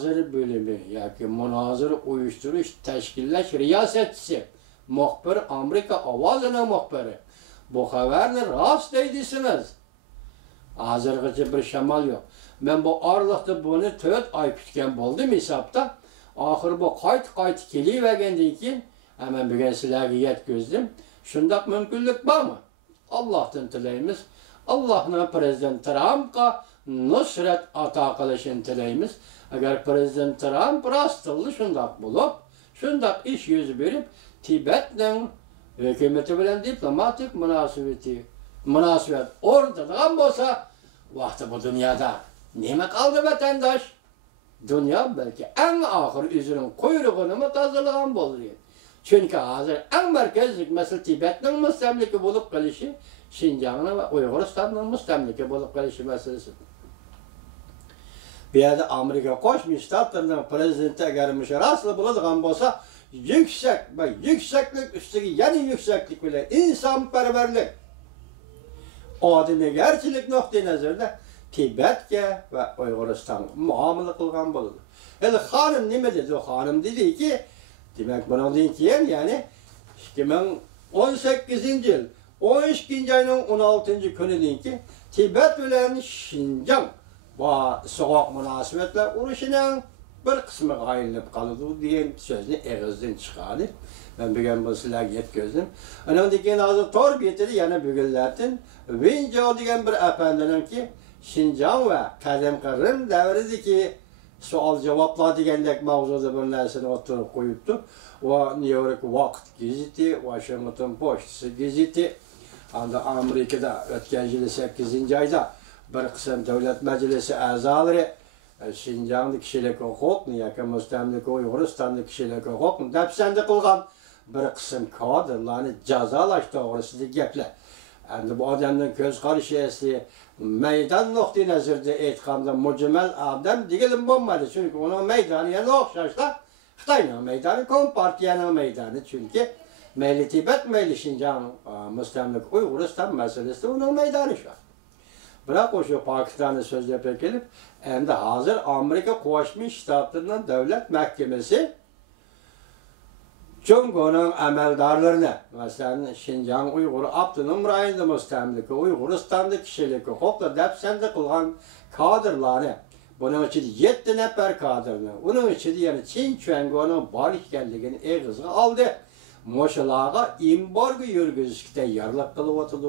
Münazara bölümü yoki münazara uyushtirish tashkillash riyosetchisi, muxbir Amerika ovozining muxbiri. Bu xabarni rost deysiniz. Hozirgacha bir shamol yo'q. Men bu oraliqda buni 4 oy kutgan bo'ldim hisobda. Oxir bu qayt kelavergandan keyin men bugun sizlarga yetkazdim. Shundoq mumkinlik bormi? Allohdan tilaymiz. Allohning prezident Trumpga nusrat ato qilishini tilaymiz. Agar prezident Trump rostli shundoq bo'lib, shundoq ish yuz berib, Tibetning hukumati bilan diplomatik munosabat o'rnatadigan bo'lsa, vaqti bu dunyoda nima qoldi vatandosh? Dunyo balki eng oxir o'zining quyrug'ini tozalagan bo'ldi. Chunki hozir eng markazlik masala Tibetning mustamlika bo'lib qolishi, Xinjiangning va Uyg'uristonning mustamlika bo'lib qolishi masalasi. Bu yerda Amerika Qo'shma Shtatlarining prezidenti agar musharasli bo'ladigan bo'lsa, yuksaklik ustiga yana yuksaklik bilan insonparvarlik, odamgarchilik nuqtai nazarida Tibetga va Uyg'uristonga muomala qilgan bo'ladi. Endi xonim nima dedi? Xonim dediki, demak bundan keyin, ya'ni 2018-yil 12-oyning 16-kunidan keyin Tibet bilan Xinjiang va so'q munosabatlar urushining bir qismiga aylanib qoladi degan so'zni eg'izdan chiqardi. Men bugun bu sizlarga yetkazdim. Undan keyin hozir tor betida yana bugunlardan Vinjo degan bir apandininki Xinjiang va qadimgi Rim davridagi savol-javoblar degandek mavzuda bir narsani o'tirib qo'yibdi. Va New York Vaqt gazeti, Washington Post gazeti, anda Amerikada o'tgan yil 8-oyda bir qism davlat majlisi a'zolari Xinjiangning kishilik huquqni yoki mustamlika Uyg'uristonning kishilik huquqni dafsanda qilgan bir qism kadrlarni jazolash to'g'risida gaplar. Endi bu odamning ko'z qarashisi maydon nuqtai nazarida aytganda mujmal odam degilim bo'lmadi, chunki uning maydoni yana o'xshashda Xitoyning maydoni, Kompartiyaning maydoni, chunki mayli Tibet, mayli Xinjiang mustamlika Uyg'uriston masalasida uning maydoni shu. Biroq o'sha Pokistonni so'zlab kelib, endi hozir Amerika Qo'shma Shtatlarining davlat mahkamasi Jungoning amaldorlarini, masalan, Xinjiang Uyg'ur avtonom rayonida mustamlika Uyg'uristonda kishilik huquqlar dafsanda qilgan kadrlarni, buning ichida 7 nafar kadrni, uning ichida yana Chin Chuangoning bor ekanligini eg'izga oldi. Mo'shalarga embargo yurgizishga tayyorlik qilib o'tdi.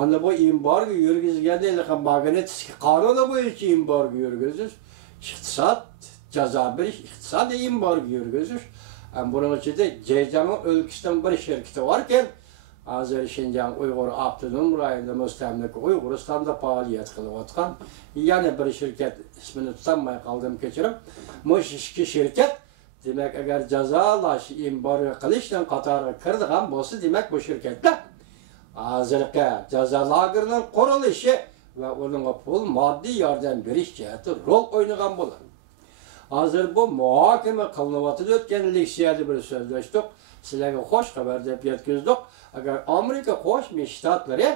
Anda bu embargo yurgizganda Magnitskiy qonuni bo'yicha embargo yurgizish, iqtisod jazo berish, iqtisodiy embargo yurgizish. Buning ichida Zhejiang o'lkasidan bir shirkati borken, hozir Xinjiang Uyg'ur avtonom rayonida mustamlika Uyg'uristonda faoliyat qilib o'tgan yana bir shirkat, ismini tutolmay qoldim, kechirim. Mush ikki shirkat demak agar jazolash, embargo qilishdan qatoriga kirdigan bo'lsa, demak bu shirkatlar hozirgi jazo lagerining qurilishi va uning pul moddiy yordam berish jihati rol o'ynagan bo'ladi. Hozir bu muhokama qilinayotgan o'tgan leksiyada bir so'zlashdik, sizlarga xo'sh xabar deb yetkazdik. Agar Amerika Qo'shma Shtatlari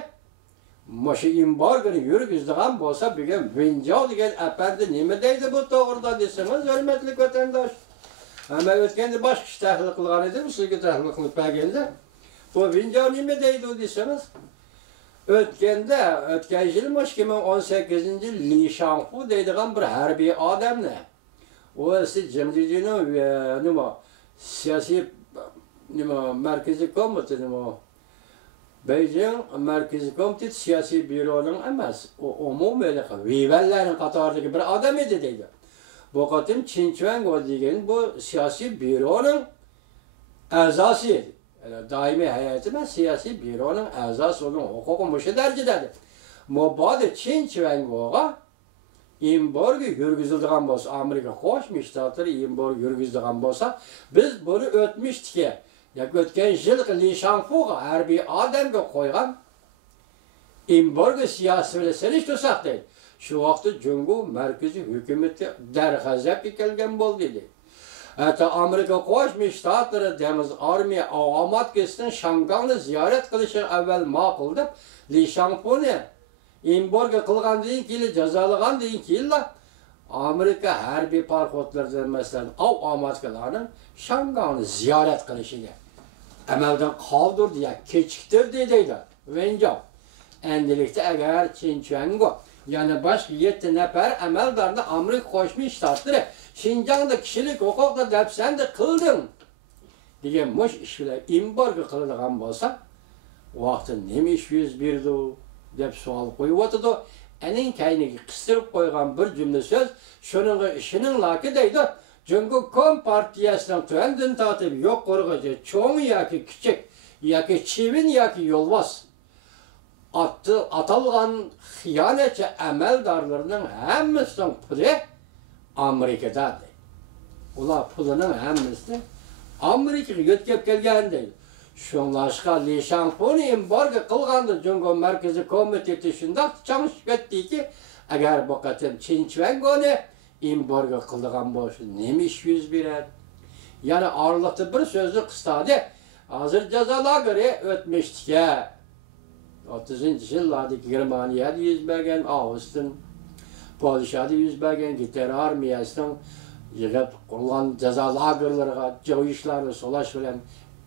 mana embargoni yurgizadigan bo'lsa, bugun Vinjo degan apandi nima deydi bu to'g'rida desangiz, hurmatli vatandosh. Hamma o'tganda boshqa ish tahlil qilgan edim, sizga tahlil qilib berganda bu Vinjo nima deydi desangiz, o'tgan yil 2018-yil Li Shangfu deydigan bir harbiy odamni, o'zi jamiyatning nima siyosiy markaziy komiteti Beijing markaziy komitet siyosiy byuroning emas, u umumiy vivallarning qatoridagi bir odam edi deydi. Bu qatim Chin Chuango degan bu siyosiy byuroning a'zosi edi. Doimiy hayoti emas, siyosiy byuroning a'zosi, uning huquqi mushu darajadir. Mabodo Chin Chuangoga embargo yurgizilgan bo'lsa, Amerika Qo'shma Shtatlari embargo yurgizgan bo'lsa, biz buni o'tmishdiki, yoki o'tgan yil Li Shangfuga harbiy odamga qo'ygan embargo siyosatini silish to'saq deydi. Shu vaqtda Jungo markaziy hukumati darg'azabga kelgan bo'ldi deydi. Hatta Amerika Qo'shma Shtatlari dengiz armiya omadkasidan Shangangni ziyorat qilishi avval ma'qul deb Li Shangfuni embargo qilgandan keyin, jazolagandan keyin Amerika harbiy parxodlardan masalan av amatkalarning Şangayni ziyorat qilishiga amaldan qoldirdi ya kechiktirdi deydi Venjao. Endilikda agar Xinjiangga yana boshqa 7 nafar amaldorni Amerika Qo'shma Shtatlari Xinjiangda kishilik huquqni dafsanda qildim degan mush ishlar embargo qilingan bo'lsa, vaqtda nima ish yuz berdi deb savol qo'yibdi. Aning kayniga qistirib qo'ygan bir jumla so'z shuninga ishining laki deydi. Jungo Kom partiyasining tuandan tortib yo'q qo'rg'ichi cho'ng yoki kichik yoki chivin yoki yo'lbos atalgan xiyonatchi amaldorlarning hammasining puli Amerikada. Ular pulining hammasi Amerikaga yetkazib kelgan deydi. Şunlaşqa Li Shangpuni embargo qilganda Jungo Markaziy komiteti shundoq changishib ketdiki, agar bu qatim Xinjiangni embargo qilgan bo'lsa, nima ish yuz beradi? Yana orliqda bir so'zni qistadi. Hozir jazo lageri o'tmishdiga 30-yillarda Germaniyada yuz bergan, Avstriya, Polshada yuz bergan Gitler armiyasining yig'ib qurgan jazo lagerlariga joyishlarni solash bilan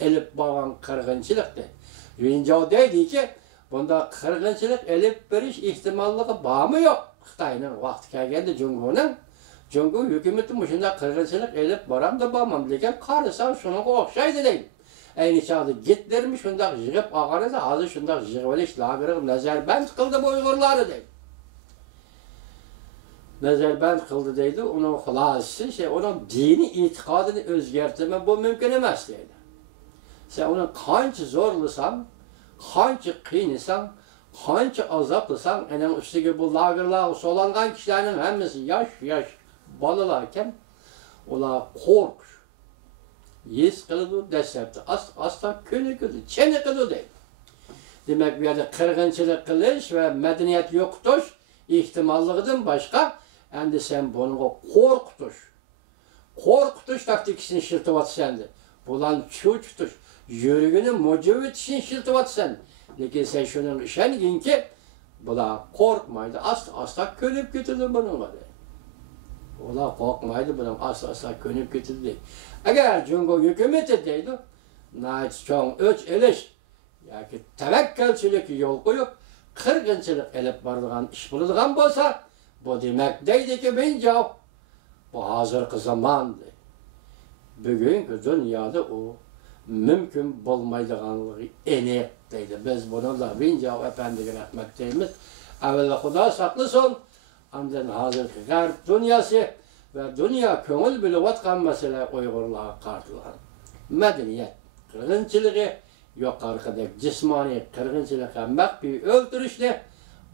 elib bağan qirg'inchilikdi. Venjao deydiki, bunda qirg'inchilik elib berish ehtimolliği bormi yo'q? Xitoyning vaqti kelganda Jungo hukumati shunday qirg'inchilik elib boramda bormam lekin qarasam shunga o'xshaydi deydi. Ayni chog'da Gitlermi shunday yig'ib olganida hozir shunday yig'ib olish lageriga nazarband qildi bu Uyg'urlarni deydi. Nazarband qildi deydi. Uning xulosasi uning diniy e'tiqodini o'zgartirma bu mumkin emas deydi. Sen onu qancha zo'rlasan, qancha qiynasan, qancha azoplasan, ening ustiga bu lagerlarga solangan kishilarning hammasi yosh bolalar ekan, ular qo'rqish, yes qiladi, dastlabda asta ko'nikadi, cheniqadi deydi. Demak, bu yerda qirg'inchilik qilish va madaniyat yo'qotish ehtimolligidan boshqa, endi sen bunga qo'rqitish taktikasini ishlatayotsan. Bularni cho'chitish yürügünü mucibet için şiltivatsan. Lekin sen şunun işenginki, bular korkmaydı, asla könüp getirdi bununla deydi. Ular korkmaydı, bular asla könüp getirdi. Eğer Jungo hükümeti deydi, nait çoğun öç eliş, yoki tavakkalchilik yo'l qo'yib, qirg'inchilik elib boradigan ish bo'ladigan bo'lsa, bu demak deydiki, Venjao, bu hozirgi zamon deydi. Bugungi dunyoda u mümkün bo'lmaydiganligi aniq deydi. Biz bununla Venjao efendiga rahmat deymiz. Avvalo Xudo saqlasin, amdan hozirgi g'arb dunyosi va dunyo ko'ngil bo'layotgan masala Uyg'urlarga qartilgan. Madaniyat qirg'inchiligi, yuqoridagi jismoniy qirg'inchilikqa maxfiy o'ldirishni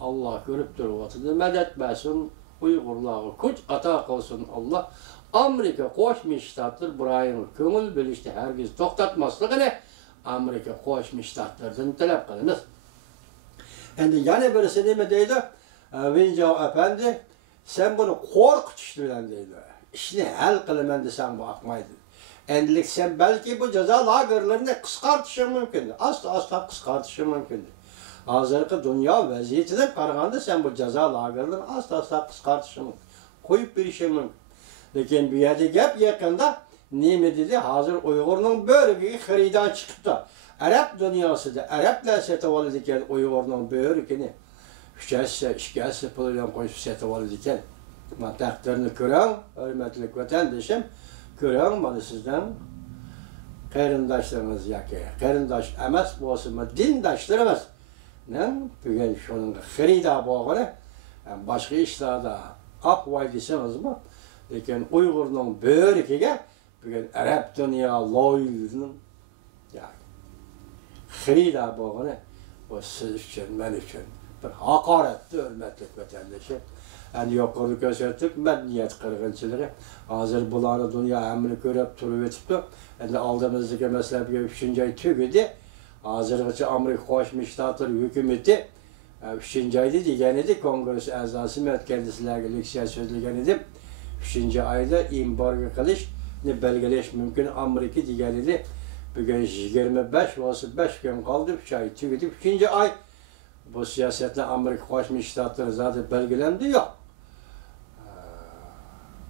Alloh ko'rib turibdi. Madad bersin, Uyg'urlarga kuch ato qilsin Alloh. Amerika Qo'shma Shtatlar burayni ko'ngil bo'lishni hargiz to'xtatmasligini Amerika Qo'shma Shtatlardan talab qilamiz. Endi yana birisi nima deydi? Venjao efendi, sen bunu qo'rqitish bilan deydi. Ishni hal qilaman desam boqmaydi. Endilik sen belki bu jazo lagerlarini qisqartishing mumkin. Asta qisqartishing mumkin. Hozirgi dunyo vaziyatidan qaraganda sen bu jazo lagerlarini asta qisqartishing mumkin. Qo'yib berishing mumkin. Lekin bu yerda gap yaqinda nima dedi? Hozir Uyg'urning bo'rigiga xaridan chiqibdi. Arab dunyosida arablar sotib oladi ekan Uyg'urning bo'rigini. 3-2 pul bilan qo'yib sotib oladi ekan. Men taqdirni ko'rang, hurmatli vatandoshim, ko'rang, mana sizdan qarindoshlaringiz yoki qarindosh emas bo'lsa, dindoshlar emas. Bugun shuning xarida bo'lgani, boshqa ishlarda aqvoy desangiz-mi? Lekin Uyg'urning bo'rikiga bugun arab dunyo loyihining xarida bo'lgani bu siz uchun, men uchun bir haqoratdir, hurmatli vatandoshlar. Yani yuqorida ko'rsatdik, madaniyat qirg'inchiligi. Hozir bularni dunyo hammani ko'rib turib o'tibdi. Endi oldimizdagi maslahatga 3-oy tugadi. Hozirgacha Amerika Qo'shma Shtatlar hukumati 3-oyda degan edi, Kongress a'zosi o'tganda sizlarga leksiya so'zlagan edim. 3-oyda embargo qilishni belgilash mumkin Amerika degan edi. Bugun 25 kun qoldi, 3 oy tugadi. 3-oy bu siyosatni Amerika Qo'shma Shtatlari zaten belgilandi yo'q.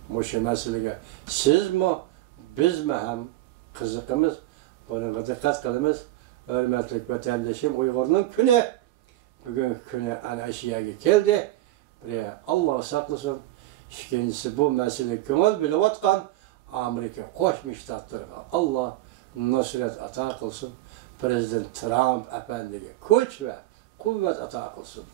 Muşu meselege siz mi, biz mi hem kızıkımız, buna dikkat kılımız. Hürmetli vatandaşım, Uygur'un günü, bugün günü ana işe geldi. Buraya Allah saklasın. İkincisi bu mesele köngül bilip atkan Amerika Koşmuş Ştatlarına Allah nusret ata kılsın. Prezident Trump efendiye güç ve kuvvet ata kılsın.